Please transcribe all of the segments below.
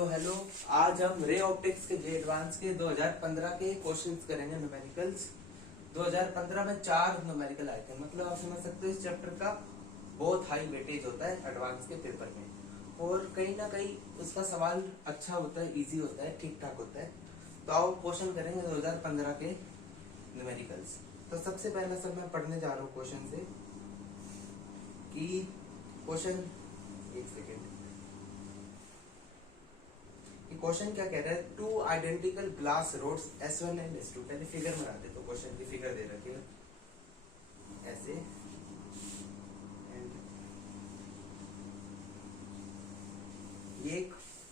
तो हेलो, आज हम रे ऑप्टिक्स के जे एडवांस के 2015 के क्वेश्चंस करेंगे न्यूमेरिकल्स। 2015 में 4 न्यूमेरिकल आए थे, मतलब आप समझ सकते हो इस चैप्टर का बहुत हाई वेटेज होता है एडवांस के पेपर में, और कहीं ना कहीं उसका सवाल अच्छा होता है, इजी होता है, ठीक ठाक होता है। तो आओ क्वेश्चन करेंगे 2015 के न्यूमेरिकल्स। तो सबसे पहला सब मैं पढ़ने जा रहा हूँ क्वेश्चन से कि क्वेश्चन, एक सेकेंड, क्वेश्चन क्या कह रहा है। Two identical glass rods S1 and S2, पहले फिगर बनाते तो क्वेश्चन की फिगर दे रखी है ऐसे, ये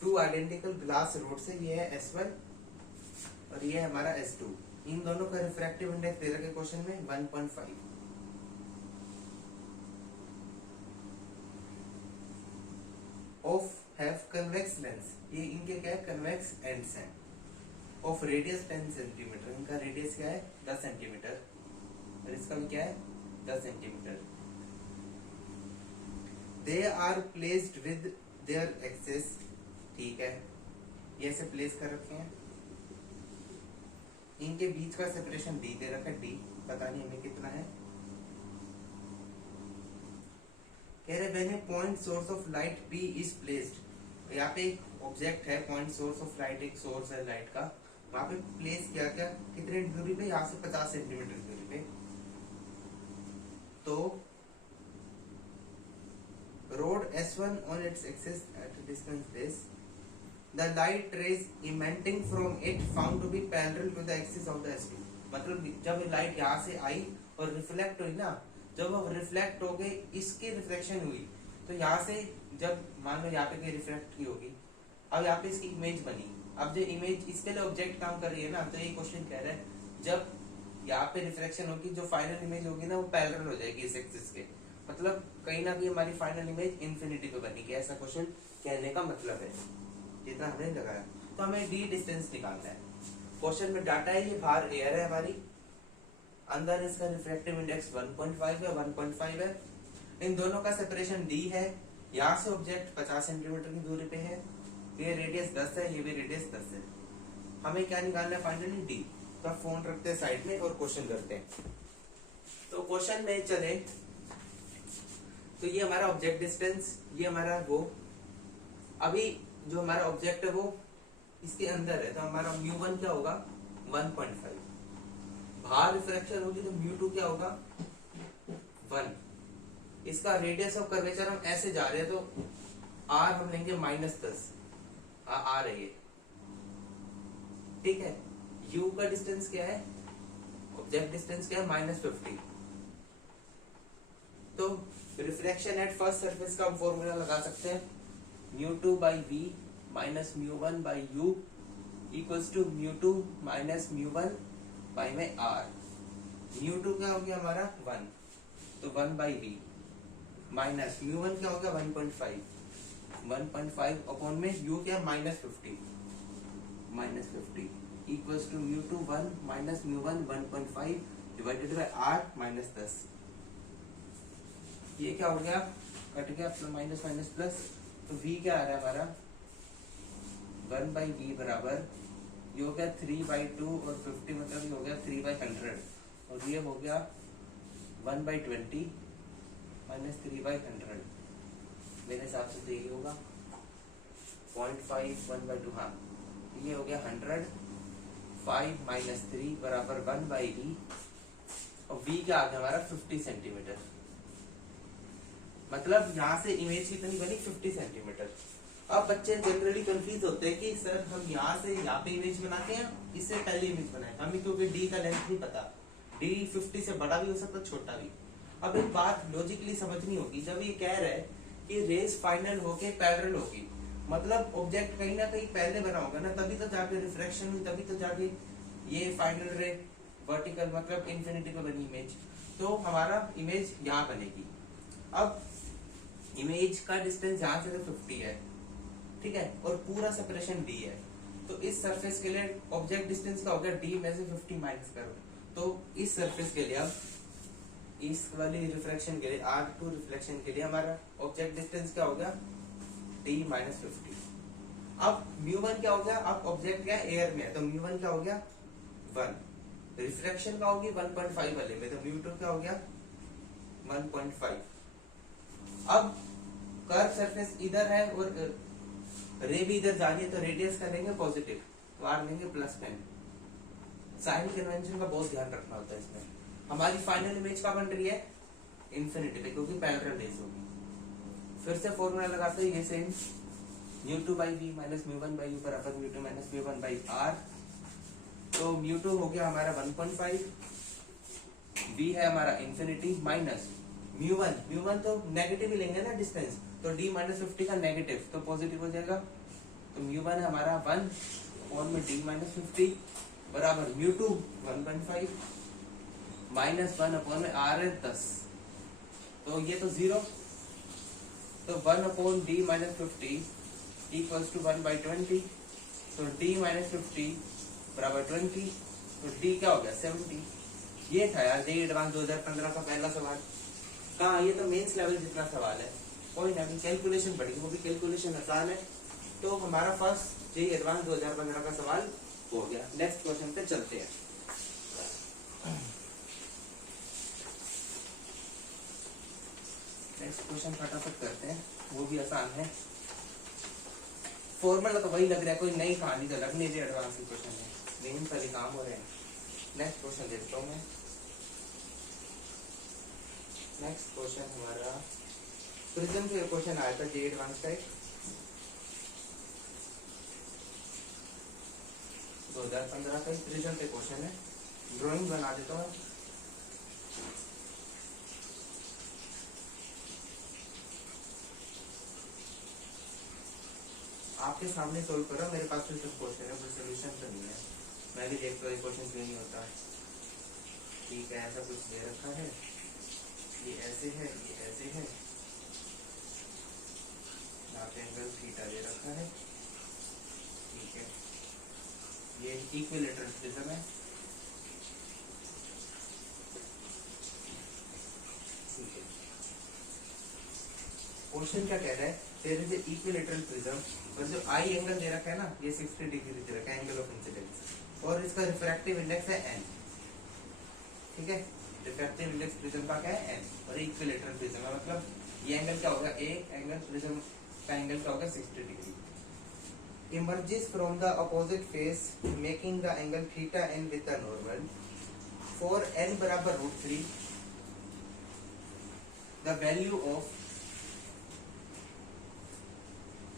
टू आइडेंटिकल ग्लास रोड से, ये है S1 और ये है हमारा S2। इन दोनों का रिफ्रैक्टिव इंडेक्स दे रखे क्वेश्चन में 1.5। ऑफ हैव कन्वेक्स लेंस, ये इनके क्या है, कन्वेक्स एंड्स हैं। ऑफ रेडियस 10 सेंटीमीटर, इनका रेडियस क्या है 10 सेंटीमीटर, और इसका भी क्या है 10 centimetre. They are placed with their axes, ठीक है, ये ऐसे प्लेस कर रखे हैं। इनके बीच का सेपरेशन डी दे रखा है, डी पता नहीं हमें कितना है। कह रहे when A point source of light P is placed, यहाँ पे एक ऑब्जेक्ट है, पॉइंट सोर्स ऑफ लाइट, एक सोर्स है लाइट का, वहां पे प्लेस किया गया कितने दूरी पे, यहाँ से 50 सेंटीमीटर दूरी पे। तो rod S1 on its axis at distance this, the light rays emanating from it found to be parallel to the axis of the S2। मतलब जब लाइट यहाँ से आई और रिफ्लेक्ट हुई ना, जब वो रिफ्लेक्ट हो गई, इसकी रिफ्लेक्शन हुई, तो यहाँ से जब मान लो यहाँ पे कोई रिफ्लेक्ट की होगी, अब यहाँ पे इसकी इमेज बनी। अब जो इमेज, इसके लिए ऑब्जेक्ट काम कर रही है ना, तो ये क्वेश्चन कह रहा है जब यहाँ पे रिफ्लेक्शन होगी, जो फाइनल इमेज होगी ना, वो पैरेलल हो जाएगी इस एक्सिस के, मतलब कहीं ना कहीं हमारी फाइनल इमेज इंफिनिटी पे बनेगी, ऐसा क्वेश्चन कहने का मतलब है। जितना हमने लगाया, तो हमें डी डिस्टेंस निकालना है। क्वेश्चन में डाटा है, ये बाहर एयर है हमारी, अंदर इसका रिफ्रैक्टिव इंडेक्स 1.5 है, 1.5 है। इन दोनों का सेपरेशन d है, यहाँ से ऑब्जेक्ट 50 सेंटीमीटर की दूरी पे है, ये रेडियस 10 है, ये भी रेडियस 10 है। हमें क्या निकालना है फाइनली, d। तो फोन रखते हैं साइड में और क्वेश्चन करते हैं। तो क्वेश्चन में चले, तो ये हमारा ऑब्जेक्ट डिस्टेंस, ये हमारा वो, अभी जो हमारा ऑब्जेक्ट है वो इसके अंदर है, तो हमारा μ1 क्या होगा 1.5। बाहर रिफ्रैक्शन होगी तो μ2 क्या होगा 1। इसका रेडियस ऑफ कर्वेचर हम ऐसे जा रहे हैं, तो r हम लेंगे -10, r है ये, ठीक है। u का डिस्टेंस क्या है, ऑब्जेक्ट डिस्टेंस क्या है -50। तो रिफ्लेक्शन एट फर्स्ट सरफेस का हम फॉर्मूला लगा सकते हैं, μ2 by v minus μ1 by u equals to μ2 minus μ1 by में r। μ2 क्या हो गया हमारा 1, तो 1 by v माइनस μ1 क्या हो गया 1.5, 1.5 अपॉन में u क्या -50, -50 equals to μ2 1 minus μ1 1.5 divided by r -10। ये क्या हो गया, कट गया, माइनस माइनस प्लस, तो v क्या आ रहा है हमारा 1 by v बराबर, ये हो गया 3/2 और 50 मतलब ये हो गया 3/100, और ये हो गया 1/20 माइनस 3/100। मेरे हिसाब से तो यही होगा 0.5 1/2, हाँ ये हो गया 100। 5 माइनस 3 बराबर 1 by v, और v क्या आ गया हमारा 50 सेंटीमीटर। मतलब यहाँ से इमेज कितनी बनी 50 सेंटीमीटर। अब बच्चे जनरली कंफ्यूज होते हैं कि सर हम यहाँ से यहाँ पे इमेज बनाते हैं, इससे पहले इमेज बनाए, हमें क्योंकि d का लेंथ नहीं पता, d 50 से बड़ा भी हो सकता, छोटा भी। अब एक बात लॉजिकली समझनी होगी, जब ये कह रहा है कि रेस फाइनल होके पैरेलल होगी, मतलब ऑब्जेक्ट कहीं ना कहीं पहले बना होगा ना, तभी तो जाके रिफ्रैक्शन हुई, तभी तो जाके ये फाइनल रे वर्टिकल मतलब इंफिनिटी पे बनी इमेज, तो हमारा इमेज यहाँ बनेगी। अब इमेज का डिस्टेंस यहाँ से 50 है, ठीक है, और पूरा सेपरेशन d है, तो इस सरफेस के लिए ऑब्जेक्ट डिस्टेंस का हो गया d में से 50 माइनस करो, तो इस सरफेस के लिए, अब इस वाली रिफ्लेक्शन के लिए, R2 रिफ्लेक्शन के लिए हमारा ऑब्जेक्ट डिस्टेंस क्या हो गया d -50। अब μ1 क्या हो गया, अब ऑब्जेक्ट क्या एयर में है तो μ1 क्या हो गया 1, रिफ्रैक्शन का होगी 1.5 वाले में तो μ2 क्या हो गया 1.5। अब कर्व सरफेस इधर है और रे भी इधर जा रही है तो रेडियस का लेंगे पॉजिटिव, तो आर लेंगे +10। साइन कन्वेंशन का बहुत ध्यान रखना होता है इसमें। हमारी फाइनल इमेज का बन रही है इंफिनिटी पे क्योंकि पैरेलल रेज होगी। फिर से फॉर्मूला लगाते हैं ये सेम μ2/v माइनस μ1/u बराबर μ2 माइनस μ1/r। तो μ2 हो गया हमारा 1.5, v है हमारा इंफिनिटी माइनस μ1 तो नेगेटिव ही लेंगे ना डिस्टेंस, तो d माइनस 50 का नेगेटिव तो पॉजिटिव हो जाएगा, तो μ1 हमारा 1 और में d माइनस 50 बराबर μ2 1.5 माइनस 1 अपॉन में r है 10, तो ये तो 0, तो 1 upon d minus 50 equals to 1/20, तो d माइनस 50 बराबर 20, तो d क्या हो गया 70। ये था यार जेईई एडवांस 2015 का पहला सवाल। कहाँ, ये तो मेंस लेवल जितना सवाल है, कोई ना, कैलकुलेशन बढ़ेगी, वो भी कैलकुलेशन आसान है। तो हमारा फर्स्ट जेईई एडवांस 2015 का सवाल हो गया। नेक्स्ट क्वेश्चन पे चलते हैं। नेक्स्ट क्वेश्चन फटाफट करते हैं, वो भी आसान है। फॉर्मूला तो वही लग रहा है, कोई नई कहानी तो लग नहीं रही एडवांस क्वेश्चन में, लेकिन सारे काम हो रहे हैं। नेक्स्ट क्वेश्चन देखता हूँ मैं। नेक्स्ट क्वेश्चन हमारा प्रिज्म से क्वेश्चन आया था जेईई एडवांस का 2015 का प्रिज्म पे क्वेश्चन है। ड्राइंग बना देता हूँ। आपके सामने सोल्व करो, मेरे पास तो सिर्फ क्वेश्चन है, कोई सोल्यूशन तो नहीं है। मैं भी देखता हूँ क्वेश्चन क्यों नहीं होता। ठीक है, ऐसा कुछ दे रखा है, ये ऐसे है, ये ऐसे है, यहाँ पे एंगल थीटा दे रखा है। ठीक है, ये इक्विलेटरल प्रिज्म है। ठीक है, क्वेश्चन क्या कह रहा है, देयर इज इक्विलेटरल प्रिज्म और जो आई एंगल दे रखा है ना, ये 60 डिग्री दे रखा है एंगल ऑफ इंसिडेंस, और इसका रिफ्रैक्टिव इंडेक्स है n। ठीक है, रिफ्रैक्टिव इंडेक्स प्रिज्म का क्या है n, और इक्विलेटरल प्रिज्म है, मतलब ये एंगल क्या होगा, एक एंगल प्रिज्म का एंगल क्या होगा 60 degree. Emerges from the opposite face making the angle theta n with the normal for n बराबर √3 द वैल्यू ऑफ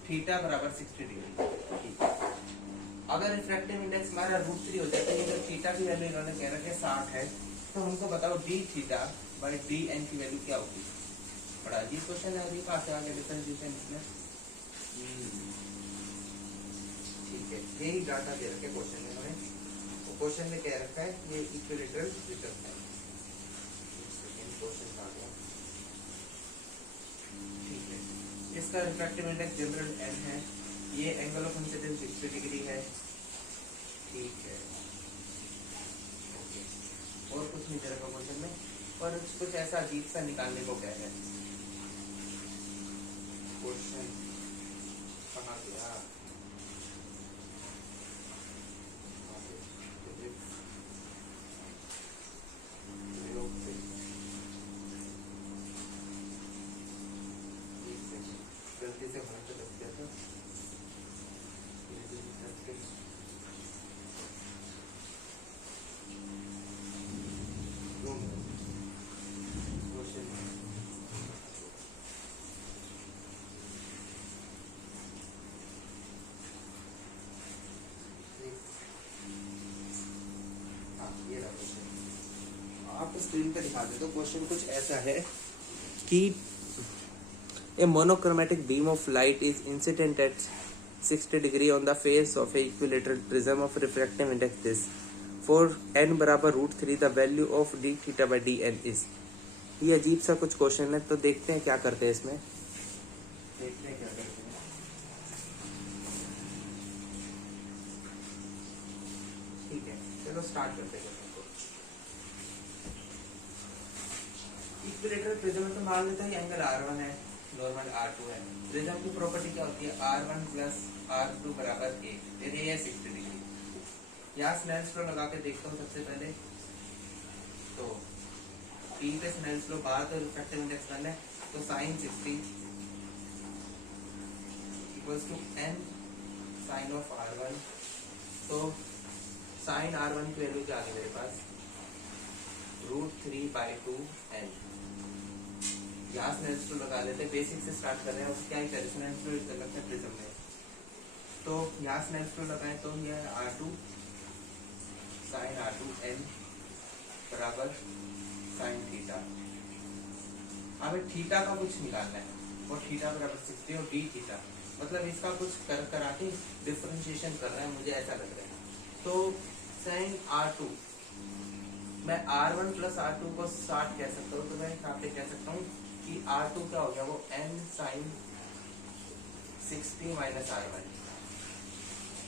थीटा बराबर 60 डिग्री। अगर रिफ्रैक्टिव इंडेक्स हमारा √3 हो जाता है, अगर थीटा की वैल्यू इन्होंने कह रखा है 60 है, तो हमको बताओ d theta by d n की वैल्यू क्या होगी। बड़ा अजीब क्वेश्चन है, अभी कहाँ से आ गया डिफरेंशिएशन इसमें। ठीक है, यही डाटा दे रखे क्वेश्चन में हमें, तो क्वेश्चन में कह रखा है ये इक्विलेटरल प्रिज्म है। क्वेश्चन आ गया। ठीक है, इसका रिफ्रैक्टिव इंडेक्स जनरल n है, ये एंगल ऑफ इंसिडेंस 60 डिग्री है। ठीक है, ओके, और कुछ नहीं दे रखा क्वेश्चन में, और कुछ ऐसा अजीब सा निकालने को कह रहे हैं। क्वेश्चन कहाँ गया, गलती से होने तो लग गया था। आप स्क्रीन पे दिखा दे तो क्वेश्चन कुछ ऐसा है कि a monochromatic beam of light is incident at 60 degree on the face of a equilateral prism of refractive index this for n बराबर √3 the value of d theta by dn is। ये अजीब सा कुछ question है, तो देखते हैं क्या करते हैं इसमें, देखते हैं क्या करते हैं। ठीक है, चलो स्टार्ट करते हैं क्वेश्चन को। इक्विलेटरल प्रिज्म में तो मान लेते हैं एंगल r1 है, नॉर्मल R2 है। प्रिज्म की प्रॉपर्टी क्या होती है, R1 प्लस R2 बराबर 8, ये है 60 डिग्री। यहाँ स्नेल्स लॉ लगा के देखता हूँ सबसे पहले। तो P पे स्नेल्स लॉ बाहर तो रिफ्रैक्टिव इंडेक्स वन है, तो sine 60 equals to n sine of R1। तो साइन R1 की वैल्यू क्या आ गई मेरे पास, √3/2n। यहाँ स्नेल्स लॉ लगा लेते हैं, बेसिक से स्टार्ट कर रहे हैं। क्या है स्नेल्स लॉ लगता है प्रिज्म में, तो यहाँ स्नेल्स लॉ लगाएं तो यह R2 साइन R2n बराबर साइन थीटा। हमें थीटा का कुछ निकालना है, और थीटा बराबर 60 और डी थीटा, मतलब इसका कुछ करा के डिफरेंशिएशन कर रहे हैं, मुझे ऐसा लग रहा है। तो साइन R2 मैं R1 प्लस R2 को 60 कह सकता हूँ, तो मैं यहाँ पे कह सकता हूँ कि R2 क्या हो गया, वो n साइन 60 माइनस R1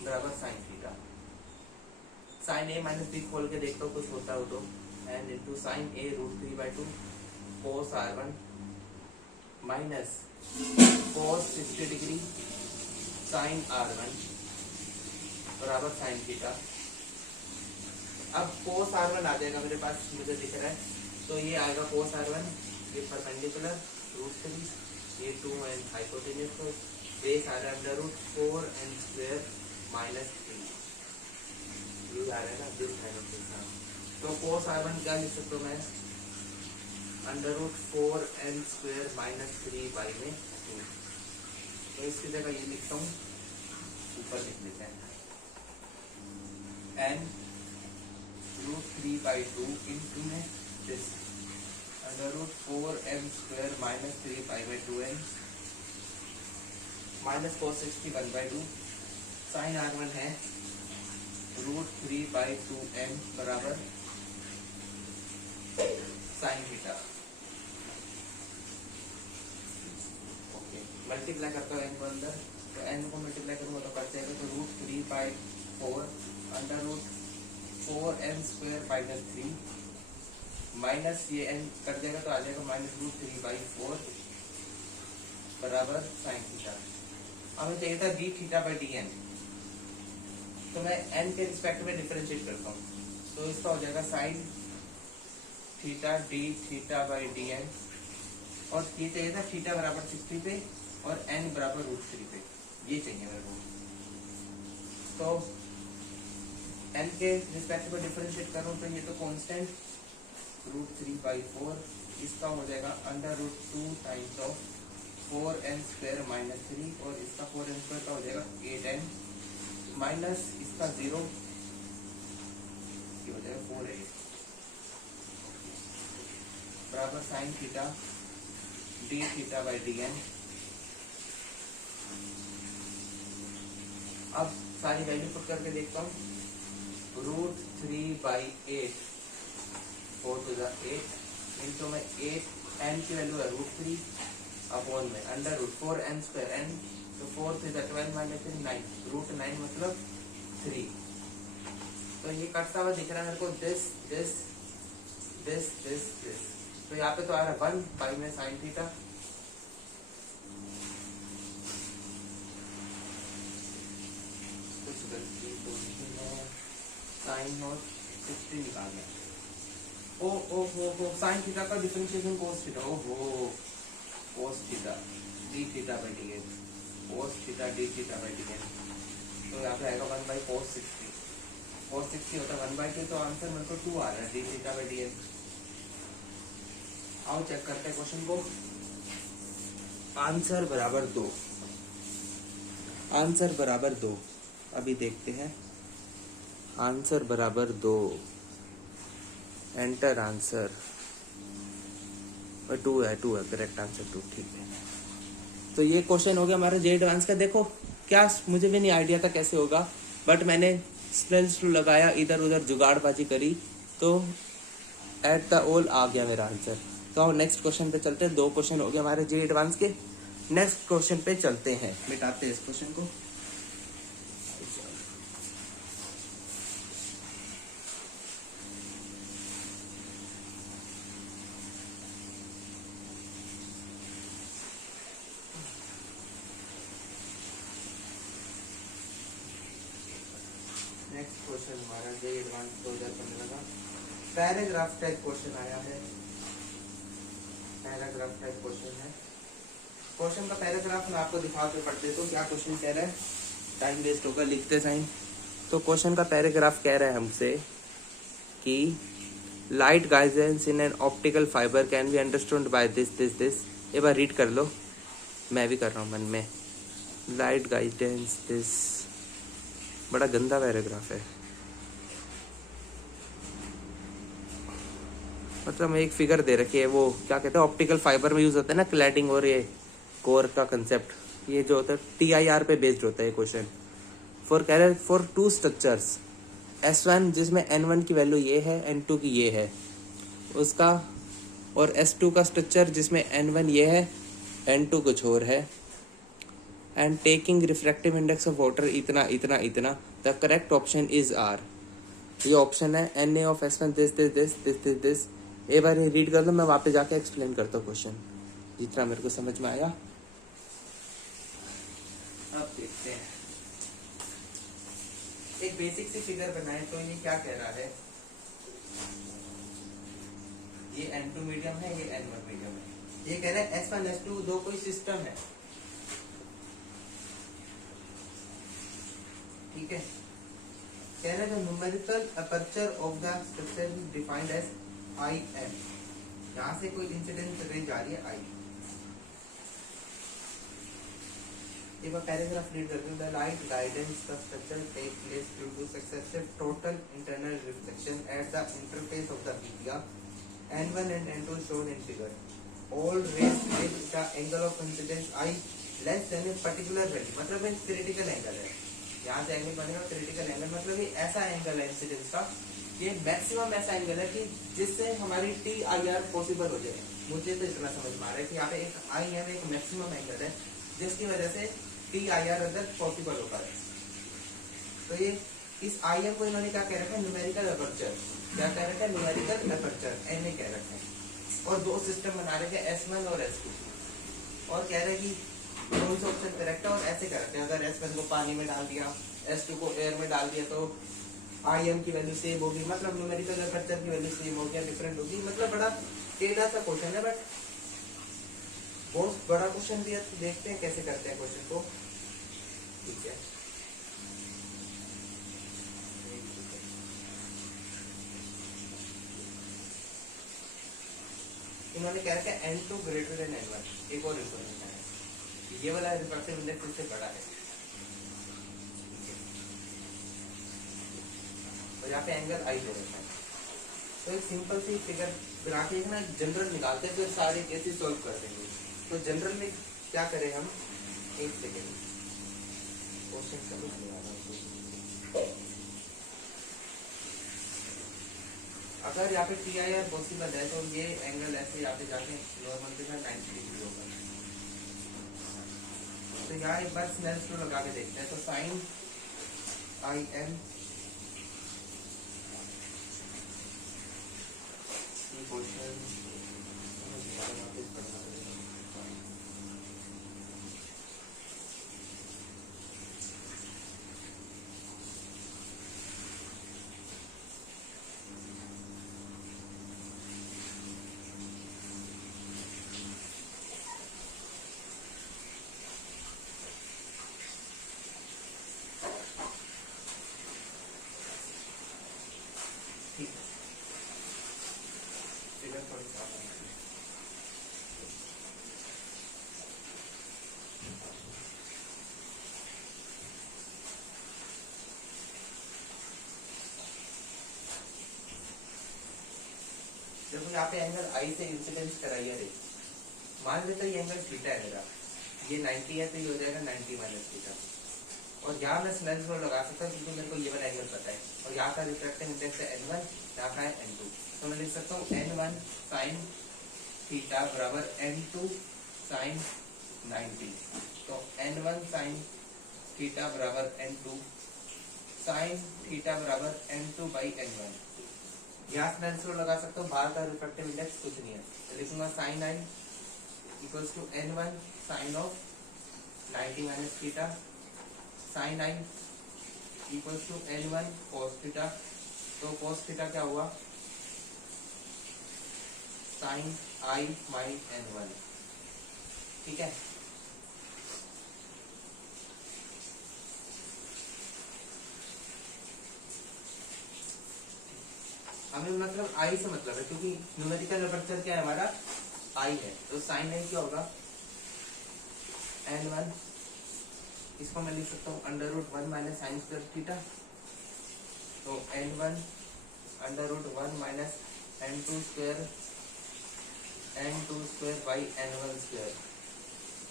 बराबर sine theta. Sine a minus b खोल के देखता हूँ कुछ होता हो तो, and into sine a √3/2 cos R1 minus cos 60 degree sine R1 बराबर साइन थीटा। अब कोस R1 आ जाएगा मेरे पास, मुझे दिख रहा है, तो ये आएगा कोस R1, ये परपेंडिकुलर √3, ये 2 एंड हाइपोटेन्यूज, तो बेस आ रहा है √4n² माइनस 3, ये आ रहा है ना दिस माइनस के साथ। तो कोस R1 क्या लिख सकता हूँ मैं, √4n² माइनस 3 में 2। तो इसकी जगह ये लिखता हूँ, ऊपर लिख लेते हैं n √3/2 इंटू में दिस √4n² माइनस 3 में 2n minus cos 60 1/2 sign R1 है √3/2n बराबर साइन थीटा। ओके, मल्टीप्लाई करता हूँ n को अंदर, तो n को मल्टीप्लाई करूँगा तो कट जाएगा, तो √3/4 √4n² माइनस 3 माइनस ये n कट जाएगा तो आ जाएगा माइनस √3/4 बराबर साइन थीटा। हमें चाहिए था d θ/dn, तो मैं n के रिस्पेक्ट में डिफरेंशिएट करता हूँ, तो इसका हो जाएगा साइन थीटा d θ/dn, और ये चाहिए था थीटा बराबर 60 पे और n बराबर √3 पे, ये चाहिए मेरे को। तो n के रिस्पेक्ट में डिफरेंशिएट करूँ तो ये तो कांस्टेंट √3/4, इसका हो जाएगा √2 टाइम्स ऑफ 4n² माइनस 3, और इसका 4n² का हो जाएगा 8n माइनस इसका 0, ये हो जाएगा 4n बराबर साइन थीटा d θ/dn। अब सारी वैल्यू पुट करके देखता हूँ, √3/8 4 to the 8 इंटू में 8 n की वैल्यू है √3 अपॉन में √4n² n, तो 4 to the 12 माइनस 9, √9 मतलब 3। तो ये कटता हुआ दिख रहा है मेरे को, this this this this this, तो यहाँ पे तो आ रहा है 1 में साइन थीटा, कुछ गलती तो नहीं है, साइन नॉट 60 निकालना। ओ साइन थीटा का डिफरेंशिएशन कोस थीटा, ओहो cos theta d θ/dn, cos theta d θ/dn, तो यहाँ पे आएगा 1/cos 60, cos 60 होता है 1/2, तो आंसर मेरे को 2 आ रहा है d θ/dn। आओ चेक करते हैं क्वेश्चन को, आंसर बराबर 2, आंसर बराबर 2, अभी देखते हैं, आंसर बराबर 2, एंटर आंसर, 2 है करेक्ट आंसर 2, ठीक है। तो ये क्वेश्चन हो गया हमारा जे एडवांस का। देखो क्या, मुझे भी नहीं आइडिया था कैसे होगा, बट मैंने स्नेल्स लॉ लगाया, इधर उधर जुगाड़बाजी करी, तो एट द ऑल आ गया मेरा आंसर। तो नेक्स्ट क्वेश्चन पे चलते हैं, 2 क्वेश्चन हो गए हमारे जे एडवांस के। नेक्स्ट क्वेश्चन पे चलते हैं, मिटाते हैं इस क्वेश्चन को। नेक्स्ट क्वेश्चन हमारा जे एडवांस 2015 का पैराग्राफ टाइप क्वेश्चन आया है। पैराग्राफ टाइप क्वेश्चन है। क्वेश्चन का पैराग्राफ मैं आपको दिखा के पढ़ देता हूँ क्या क्वेश्चन कह रहा है, टाइम वेस्ट होगा लिखते साइन। तो क्वेश्चन का पैराग्राफ कह रहा है हमसे कि light guidance in an optical fibre can be understood by this this this. एक बार रीड कर लो, मैं भी कर रहा हूँ मन में। लाइट गाइडेंस दिस, बड़ा गंदा पैराग्राफ है। मतलब एक फिगर दे रखी है, वो क्या कहते हैं ऑप्टिकल फाइबर में यूज होता है ना क्लैडिंग और ये कोर का कंसेप्ट, ये जो होता है TIR पे बेस्ड होता है question. For to structures S1 जिसमें N1 की वैल्यू ये है, N2 की ये है उसका, और S2 का स्ट्रक्चर जिसमें N1 ये है, N2 कुछ और है, and taking refractive index of water इतना इतना इतना, the correct option is R। ये ऑप्शन है Na of S1 this this this this this this. एक बार रीड कर लो, मैं वापस जाके एक्सप्लेन करता हूँ क्वेश्चन जितना मेरे को समझ में आया। अब देखते हैं, एक बेसिक सी फिगर बनाए तो ये क्या कह रहा है, ये N2 मीडियम है, ये N1 मीडियम है। ये कह रहा है S1 S2 दो कोई सिस्टम है, ठीक है। कह रहा है the numerical aperture of the structure is defined as IM। यहाँ से कोई इंसिडेंट रेंज आ रही है I। एक बार पैराग्राफ रीड करते हैं। The light guidance the structure take place due to successive total internal reflection at the interface of the media N1 and N2 shown in figure. All rays with the angle of incidence I less than a particular value। मतलब एक critical angle है, यहाँ से angle बनेगा critical angle, मतलब ये ऐसा angle है इंसिडेंस का, ये मैक्सिमम ऐसा एंगल है कि जिससे हमारी TIR पॉसिबल हो जाए। मुझे तो इतना समझ में आ रहा है कि यहाँ पे एक IM एक मैक्सिमम एंगल है जिसकी वजह से TIR अगर पॉसिबल होगा। तो ये इस IM को इन्होंने क्या कह रखा है, न्यूमेरिकल अपर्चर। क्या कह रखा है, न्यूमेरिकल अपर्चर NA कह रखा है। और दो सिस्टम बना रखे हैं S1 और S2, और कह रहे हैं कि कौन सा ऑप्शन करेक्ट है, और ऐसे कर रखे हैं अगर S1 को पानी में डाल दिया, S2 को एयर में डाल दिया तो IM की वैल्यू सेम होगी, मतलब न्यूमेरिकल अपर्चर की वैल्यू सेम होगी या डिफरेंट होगी। मतलब बड़ा टेढ़ा सा क्वेश्चन है, बट बहुत बड़ा क्वेश्चन भी है। तो देखते हैं कैसे करते हैं क्वेश्चन को, ठीक है। इन्होंने कह रखा है N2 ग्रेटर देन N1। एक और इन्फॉर्मेशन है, ये वाला रिफ्रैक्टिव इंडेक्स इससे बड़ा है, और यहाँ पे एंगल I दे रखा है। तो एक सिंपल सी फिगर बना के ना जनरल निकालते हैं, फिर सारे केसेस सॉल्व कर देंगे। तो जनरल में क्या करें हम, एक सेकेंड क्वेश्चन समझ नहीं आ रहा। अगर यहाँ पे TIR पॉसिबल है तो ये एंगल ऐसे यहाँ पे जाके नॉर्मल के साथ 90 डिग्री होगा। तो यहाँ एक बार स्नेल्स लॉ लगा के देखते हैं। तो साइन IM क्वेश्चन जब यहाँ पे एंगल I से इंसिडेंस कराइए रे, मान लेते ये एंगल थीटा है मेरा, ये 90 है तो ये हो जाएगा 90 माइनस थीटा। और यहाँ मैं स्नेल्स लॉ लगा सकता हूँ क्योंकि मेरे को ये वाला एंगल पता है, और यहाँ का रिफ्रैक्टिव इंडेक्स है N1, यहाँ का है N2। तो मैं लिख सकता हूँ N1 साइन थीटा बराबर N2 साइन 90। तो N1 साइन थीटा बराबर N2 साइन थीटा बराबर N2 बाई N1। यहाँ स्नेल्स लॉ लगा सकता हूँ, बाहर का रिफ्रैक्टिव इंडेक्स कुछ नहीं है, तो लिखूंगा sine I equals to N1 sine of 90 minus theta sine I equals to n1 cos theta. तो cos थीटा क्या हुआ, sin I माई n1। ठीक है, हमें मतलब I से मतलब है क्योंकि न्यूमेरिकल अपर्चर क्या है हमारा, I है। तो sin I क्या होगा, n1, इसको मैं लिख सकता हूँ √1 माइनस साइन स्क्वायर थीटा। तो n1 √1 minus n2 square by n1 square.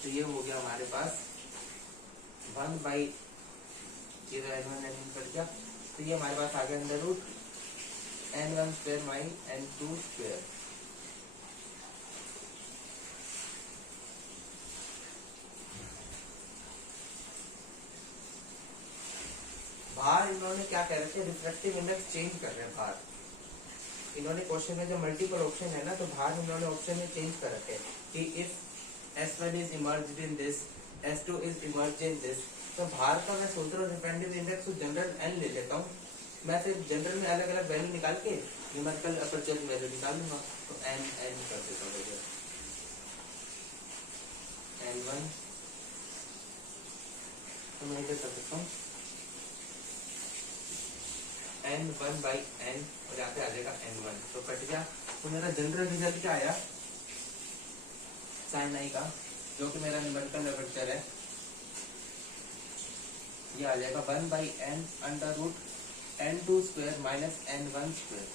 तो ये हो गया हमारे पास 1 बाई, ये n1 n1 कट गया, तो ये हमारे पास आ गया √n1 square by n2 square. बाहर इन्होंने क्या कह रहे थे, रिफ्रैक्टिव इंडेक्स चेंज कर रहे हैं बाहर। इन्होंने क्वेश्चन में जो मल्टीपल ऑप्शन है ना, तो बाहर इन्होंने ऑप्शन में चेंज कर रखे हैं कि if S1 is emerged in this, S2 is emerged in this. तो बाहर का मैं सोच रहा हूँ रिफ्रैक्टिव इंडेक्स को जनरल n ले लेता हूँ, मैं फिर जनरल में अलग अलग वैल्यू निकाल के न्यूमेरिकल अपर्चर की वैल्यू निकाल लूंगा। तो n कर देता हूँ, n1 तो मैं इधर कर सकता हूँ n1 बाई n, और यहाँ पे आ जाएगा n1, तो कट गया। तो मेरा जनरल रिजल्ट क्या आया साइन आई का, जो कि मेरा न्यूमेरिकल अपर्चर है, ये आ जाएगा 1 by n √n2 square minus n1 square.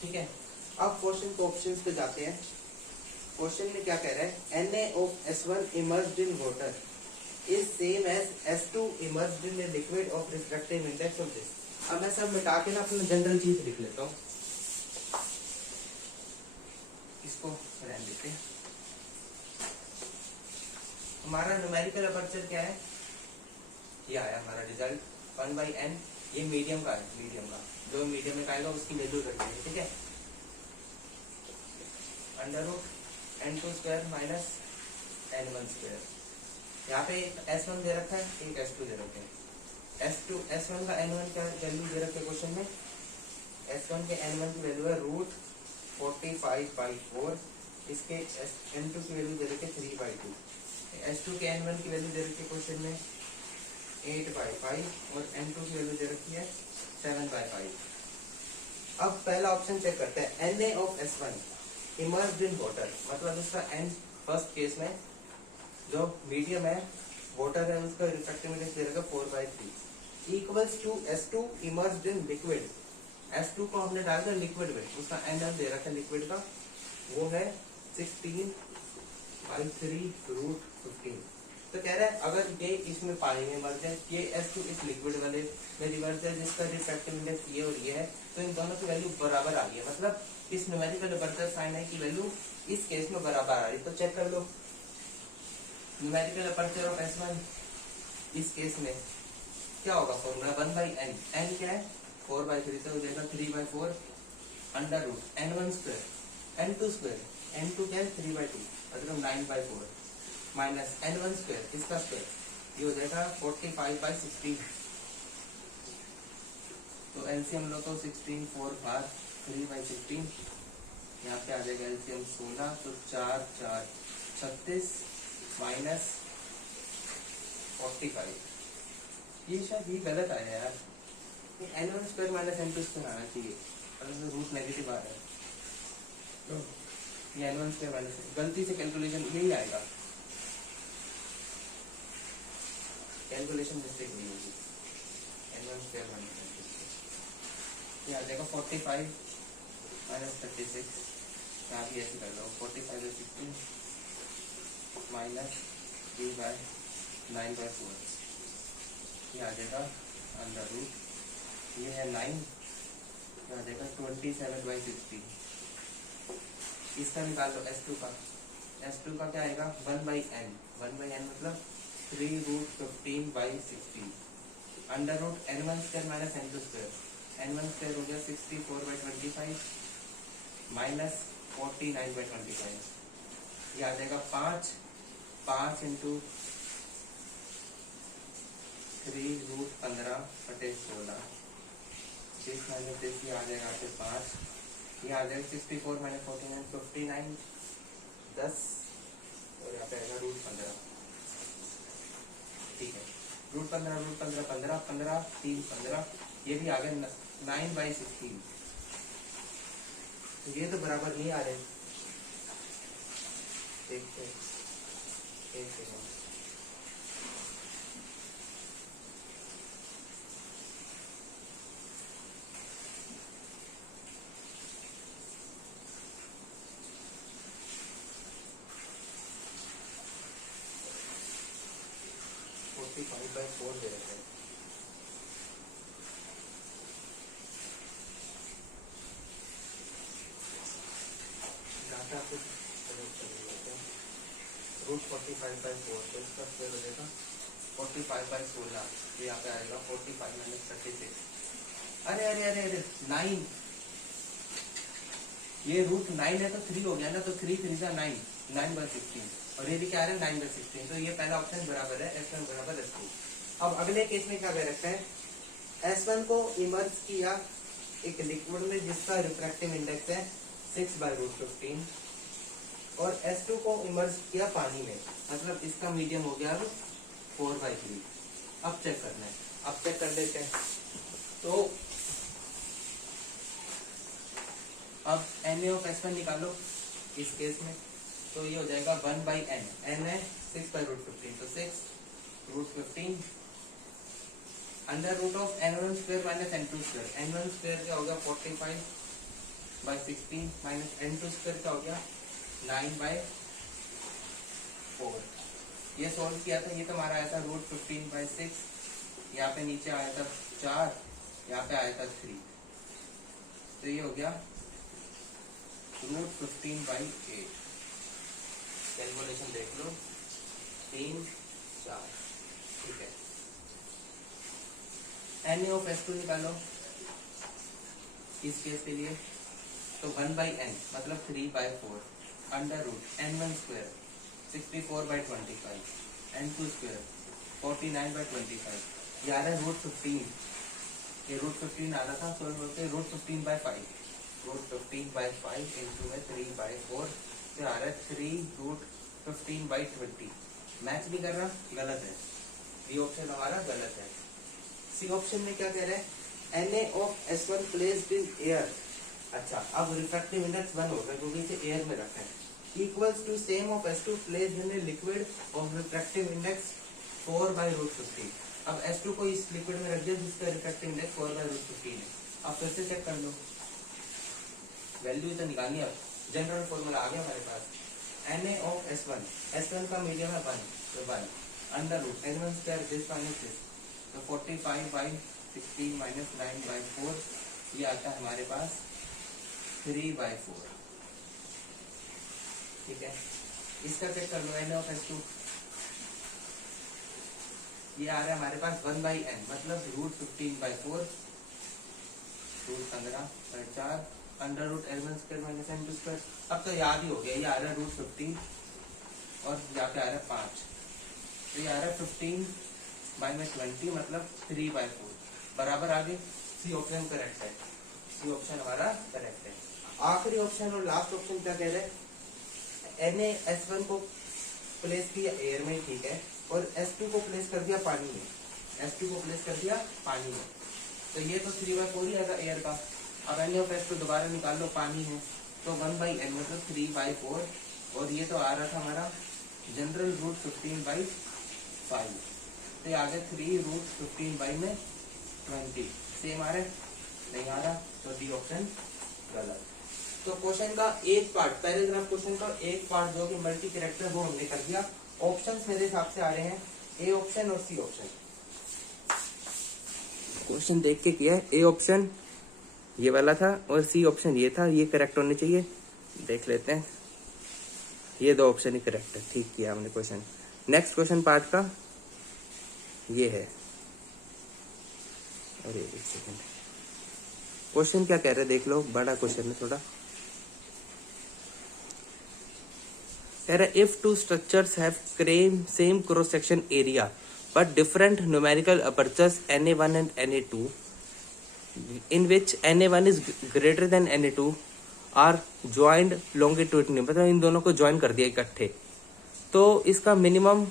ठीक है, अब क्वेश्चन को ऑप्शंस पे जाते हैं। क्वेश्चन में क्या कह रहा है, Na of S1 immersed in water is same as S2 immersed in a liquid of refractive index of this। अब मैं सब मिटा के ना अपना जनरल चीज लिख लेता हूँ, इसको रहने देते हैं। हमारा न्यूमेरिकल अपर्चर क्या है, ये आया हमारा रिजल्ट 1 बाई n, ये मीडियम का है, मीडियम का जो मीडियम में आएगा उसकी वैल्यू रखनी है। ठीक है, √n2 square minus n1 square. यहाँ पे एक S1 दे रखा है, एक S2 दे रखे हैं। S1 का n1 का वैल्यू दे रखे क्वेश्चन में, S1 के n1 की वैल्यू है √45/4, इसके n2 की वैल्यू दे रखे 3/2, S2 के n1 की वैल्यू दे रखी है क्वेश्चन में 8/5, और n2 की वैल्यू दे रखी है 7/5। अब पहला ऑप्शन चेक करते हैं, Na of S1 emerged in water, मतलब इसका n फर्स्ट केस में जो मीडियम है वाटर है, उसका रिफ्रैक्टिव इंडेक्स दे रखा 4/3 equals to S2 immersed in liquid. S2 को हमने डाल दिया लिक्विड में, उसका n दे रखा है लिक्विड का, वो है 16/3√15। तो कह रहा है अगर ये इसमें पानी में मर जाए, ये S2 इस लिक्विड वाले में रिवर्स है जिसका रिफ्रैक्टिव इंडेक्स ये और ये है, तो इन दोनों की वैल्यू बराबर आ रही है, मतलब इस न्यूमेरिकल अपर्चर साइन आई की वैल्यू इस केस में बराबर आ रही है। तो चेक कर लो, न्यूमेरिकल अपर्चर ऑफ S1 इस केस में क्या होगा, फॉर्मूला 1 बाई n, n क्या है 4/3, तो हो जाएगा 3/4 √n1 square n2 square, n2 क्या है 3/2 मतलब 9/4 माइनस n1 स्क्वायर, इसका स्क्वायर, ये हो जाएगा 45/16। तो एलसीएम लो तो 16 4 बार 3/16, यहाँ पे आ जाएगा एलसीएम 16, तो 4 4 36 माइनस 45। ये शायद ये गलत आया यार, n1 square minus n2 square आना चाहिए, अगर रूट नेगेटिव आ रहा है तो ये n1 स्क्वायर माइनस, गलती से कैलकुलेशन यही आएगा, कैलकुलेशन मिस्टेक नहीं होगी, n1 square minus n2 square, ये आ जाएगा 45 माइनस 36, यहाँ भी ऐसे कर लो 45/16 माइनस 3/9/4, ये आ जाएगा अंडर रूट, ये है 9, ये आ जाएगा 27/16। इसका निकाल लो S2 का, S2 का क्या आएगा 1/n, 1/n मतलब 3√15/16 under root n1 square minus n2 square, n1 square हो गया 64/25 माइनस 49/25, ये आ जाएगा 5 5 इंटू 3√15/16। 6 माइनस 6 ये आ जाएगा आपके 5, ये आ जाएगा 64 माइनस 49 59 10 और यहाँ पे आएगा √15। ठीक है, √15 √15 15 15 3 15, ये भी आ गया 9/16। तो ये तो बराबर नहीं आ रहे। देखते हैं, एक सेकंड। बाई 4 दे रखे हैं। डाटा कुछ √45/4, तो इसका स्क्वायर हो जाएगा 45/16। तो यहाँ पे आएगा 45 माइनस 36। अरे अरे अरे अरे 9, ये √9 है तो 3 हो गया ना, तो 3 3 जा 9, 9/16, और ये भी क्या है 9/16। तो ये पहला ऑप्शन बराबर है, S1 बराबर S2। अब अगले केस में क्या कर रखते हैं, S1 को इमर्ज किया एक लिक्विड में जिसका रिफ्रैक्टिव इंडेक्स है 6/√15, और S2 को इमर्ज किया पानी में, मतलब इसका मीडियम हो गया 4/3। अब चेक करना है, अब चेक कर लेते हैं। तो अब Na(S1) निकालो इस केस में, तो ये हो जाएगा 1/n, n है 6/√15, तो 6√15 √n1² माइनस n2²। n1² क्या हो गया 45/16 माइनस n2² क्या हो गया 9/4। ये सोल्व किया था, ये तो हमारा आया था √15/6, यहाँ पे नीचे आया था 4, यहाँ पे आया था 3, तो ये हो गया √15/8। कैलकुलेशन देख लो, 3 4, ठीक है। Na(S2) निकालो इस केस के लिए, तो 1/n मतलब 3/4 √n1² 64/25 n2² 49/25, ये आ रहा है √15। ये √15 आ रहा था, सोल्व करके √15/5 इंटू में 3/4, तो आ रहा है 3√15/20। मैच नहीं कर रहा, गलत है, ये ऑप्शन हमारा गलत है। सी ऑप्शन में क्या कह रहे हैं, Na(S1) प्लेस्ड इन एयर। अच्छा, अब रिफ्रैक्टिव इंडेक्स 1 होगा क्योंकि इसे एयर में रखा है, equals to same of S2 placed in a liquid of refractive index 4/√15। अब S2 को इस लिक्विड में रख दिया जिसका रिफ्रैक्टिव इंडेक्स 4/√15 है। अब फिर से चेक कर लो, वैल्यू तो निकालनी है। अब जनरल फॉर्मूला आ गया हमारे पास, Na(S1) S1 का मीडियम है 1, तो 1 √n1² दिस माइनस दिस, तो 45/16 माइनस 9/4, ये आता है हमारे पास 3/4। ठीक है, इसका चेक कर लो, Na(S2) ये आ रहा है हमारे पास 1/n मतलब √15/4 √15/4 √n1² माइनस n2²। अब तो याद ही हो गया, ये आ रहा है √15 और यहाँ पे आ रहा है 5, तो ये आ रहा है 15/20 मतलब 3/4 बराबर आ गए। सी ऑप्शन करेक्ट है, सी ऑप्शन हमारा करेक्ट है। आखिरी ऑप्शन और लास्ट ऑप्शन क्या कह रहे हैं, Na(S1) को प्लेस किया एयर में, ठीक है, और S2 को प्लेस कर दिया पानी में, S2 को प्लेस कर दिया पानी में, तो ये तो 3/4 ही आएगा एयर का। अब Na(S2) दोबारा निकाल लो, पानी है, तो 1/n मतलब 3/4, और ये तो आ रहा था हमारा जनरल √15/5, तो ये आ गया 3√15/20। सेम आ रहा है, नहीं आ रहा, तो डी ऑप्शन गलत। तो क्वेश्चन का एक पार्ट, पैराग्राफ क्वेश्चन का एक पार्ट जो कि मल्टी कैरेक्टर, वो हमने कर दिया। ऑप्शंस मेरे हिसाब से आ रहे हैं ए ऑप्शन और सी ऑप्शन। क्वेश्चन देख के किया है, ए ऑप्शन ये वाला था और सी ऑप्शन ये था, ये करेक्ट होने चाहिए। देख लेते हैं, ये दो ऑप्शन ही करेक्ट है, ठीक किया हमने क्वेश्चन। नेक्स्ट क्वेश्चन पार्ट का ये है, अरे एक सेकंड, क्वेश्चन क्या कह रहे हैं देख लो, बड़ा क्वेश्चन है थोड़ा। कह रहा है if two structures have same cross section area but different numerical apertures Na1 and Na2 in which Na1 is greater than Na2 are joined longitudinally, मतलब इन दोनों को ज्वाइन कर दिया इकट्ठे, तो इसका minimum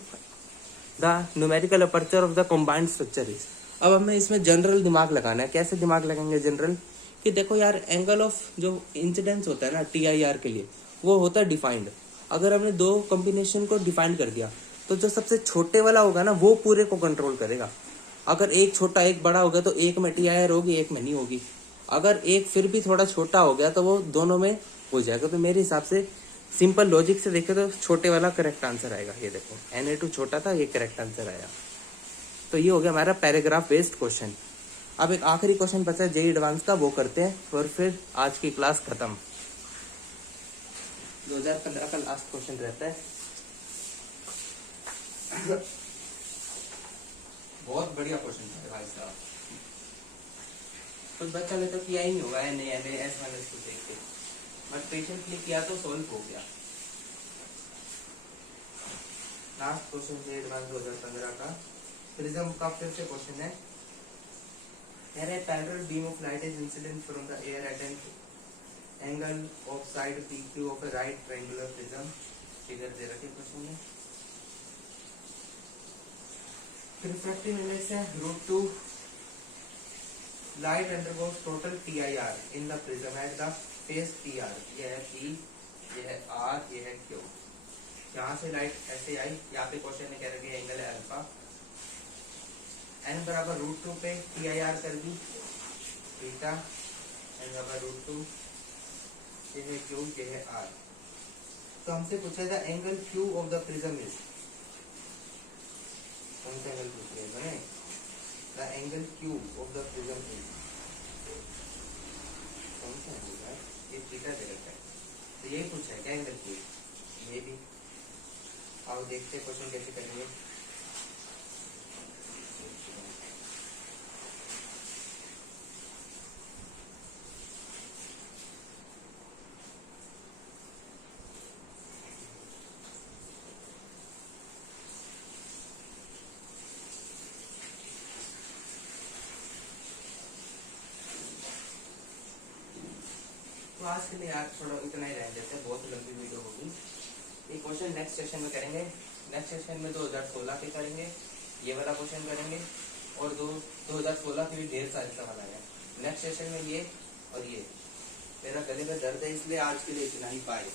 the numerical aperture of the combined structure is. अब हमें इसमें जनरल दिमाग लगाना है। कैसे दिमाग लगाएंगे जनरल, कि देखो यार एंगल ऑफ जो इंसिडेंस होता है ना TIR के लिए, वो होता है डिफाइंड। अगर हमने दो कॉम्बिनेशन को डिफाइंड कर दिया तो जो सबसे छोटे वाला होगा ना वो पूरे को कंट्रोल करेगा। अगर एक छोटा एक बड़ा हो गया तो एक में TIR होगी, एक में नहीं होगी। अगर एक फिर भी थोड़ा छोटा हो गया तो वो दोनों में हो जाएगा। तो मेरे हिसाब से सिंपल लॉजिक से देखे तो छोटे वाला करेक्ट आंसर आएगा। ये देखो Na2 छोटा था, ये करेक्ट आंसर आया। तो ये हो गया हमारा पैराग्राफ बेस्ड क्वेश्चन। अब एक आखिरी क्वेश्चन बचा है JEE एडवांस का, वो करते हैं और फिर आज की क्लास खत्म। 2015 का लास्ट क्वेश्चन रहता है। बहुत बढ़िया क्वेश्चन है भाई साहब, कुछ बच्चा ने तो किया ही नहीं होगा S1 S2 देख के, बट पेशेंटली किया तो सॉल्व हो गया। लास्ट क्वेश्चन JEE एडवांस 2015 का प्रिज्म का फिर से क्वेश्चन है। A parallel beam of light is incident from the air at an angle of side PQ of a right triangular prism। Figure दे रखे क्वेश्चन में। रिफ्रैक्टिव इंडेक्स है √2। Light undergoes total TIR in the prism at the face PR। यह है P, यह है R, यह है Q। यहाँ से लाइट ऐसे आई, यहाँ पे क्वेश्चन में कह रखे एंगल है अल्फा। n बराबर √2 पे TIR कर दी थीटा, n बराबर √2, ये है Q, ये है R। तो हमसे पूछा था angle Q of the prism is, कौन सा एंगल पूछ रहे हैं? The angle Q of the prism is कौन सा एंगल है? ये थीटा दे रखा है, तो ये पूछा है क्या एंगल Q? ये भी आओ देखते हैं क्वेश्चन कैसे करेंगे। तो आज के लिए यार थोड़ा इतना ही रहने देते हैं, बहुत लंबी वीडियो होगी। ये क्वेश्चन नेक्स्ट सेशन में करेंगे। नेक्स्ट सेशन में 2016 के करेंगे, ये वाला क्वेश्चन करेंगे, और 2016 के भी ढेर सारे सवाल आए हैं नेक्स्ट सेशन में, ये और ये। मेरा गले में दर्द है इसलिए आज के लिए इतना ही, बाय।